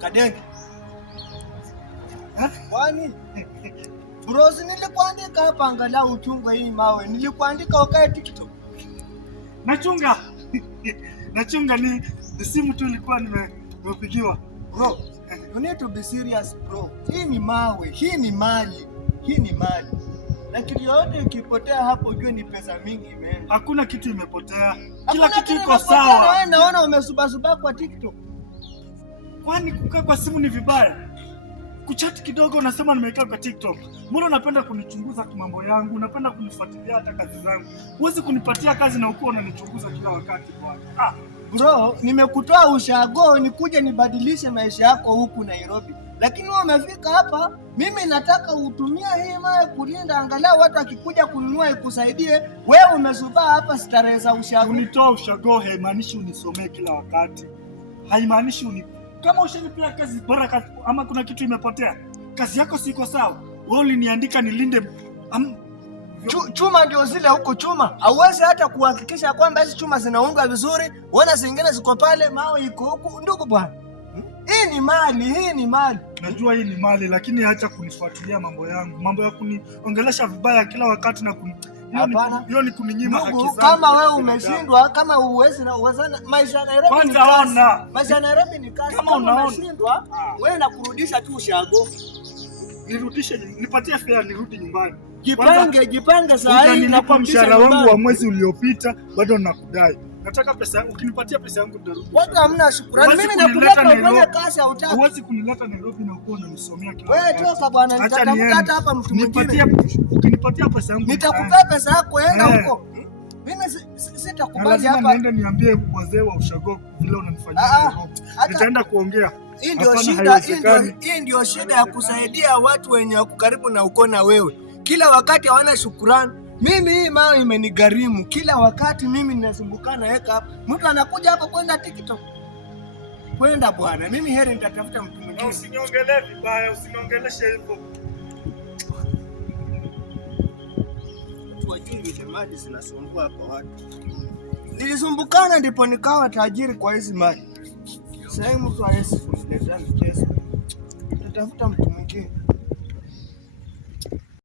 Kadenge. Kwani? Bros, nilikuandika hapa angalau uchunga hii mawe. Nilikuandika ukae TikTok. Nachunga ni simu tu ilikuwa nimepigiwa. Bro, you need to be serious bro. Hii ni mawe, hii ni mali. Na kitu yote ikipotea hapo jua ni pesa mingi imeenda. Hakuna kitu imepotea. Kila kitu iko sawa. Wewe naona umesuba kwa TikTok. Kwani kukaa kwa simu ni vibaya? Kuchat kidogo unasema nimekaa kwa TikTok. Mbona unapenda kunichunguza kwa mambo yangu? Unapenda kunifuatilia hata kazi zangu. Huwezi kunipatia kazi na uko unanichunguza kila wakati bwana. Bro, nimekutoa ushago nikuje nibadilishe maisha yako huku Nairobi. Lakini wewe umefika hapa, mimi nataka utumia hii mawe kulinda angalau watu akikuja kununua ikusaidie. Wewe umesubaa hapa starehe za ushago. Unitoa ushago haimaanishi unisomee kila wakati. Haimaanishi kama ushanipea kazi bora ama kuna kitu imepotea. Kazi yako siko sawa. Wewe uliniandika nilinde chuma ndio zile huko chuma. Hauwezi hata kuhakikisha kwamba hizo chuma zinaunga vizuri. Unaona zingine ziko pale, mawe iko huko. Ndugu bwana. Hii ni mali. Najua hii ni mali lakini acha kunifuatilia mambo yangu. Mambo ya kuniongelesha vibaya kila wakati na hiyo ni kuninyima haki zangu. Kama wewe umeshindwa, kama uwezi na uwezana maisha ya Nairobi. Kwanza ona. Maisha ya Nairobi ni kazi. Kama unashindwa, wewe na kurudisha tu ushago. Nirudishe, nipatie fare nirudi nyumbani. Jipange saa hii na kwa mshahara wangu wa mwezi uliopita bado nakudai. Nataka pesa, ukinipatia pesa yangu nitarudi. Watu hamna shukrani. Mimi nakupeleka ufanye kazi hautaki. Huwezi kunileta Nairobi na uko unanisomea kila wakati. Wewe toka bwana, nitatafuta hata hapa mtu mwingine. Ukinipatia pesa yangu nitakupea pesa yako, enda huko. Mimi sitakubali hapa. Lazima niende niambie wazee wa ushago vile unanifanyia Nairobi. Nitaenda kuongea. Hii ndio shida ya kusaidia watu wenye wako karibu na uko na wewe. Kila wakati hawana shukrani. Mimi hii mawe imenigharimu. Kila wakati mimi ninasumbukana weka hapa. Mtu anakuja hapa kwenda TikTok. Kwenda bwana. Mimi heri nitatafuta mtu mwingine. Usiniongelee vibaya, usiniongeleshe hivyo. Wajui jamani zinasumbua hapa watu. Nilisumbukana ndipo nikawa tajiri kwa hizi mali. Sasa mtu hawezi kuniletea mchezo. Nitatafuta mtu mwingine.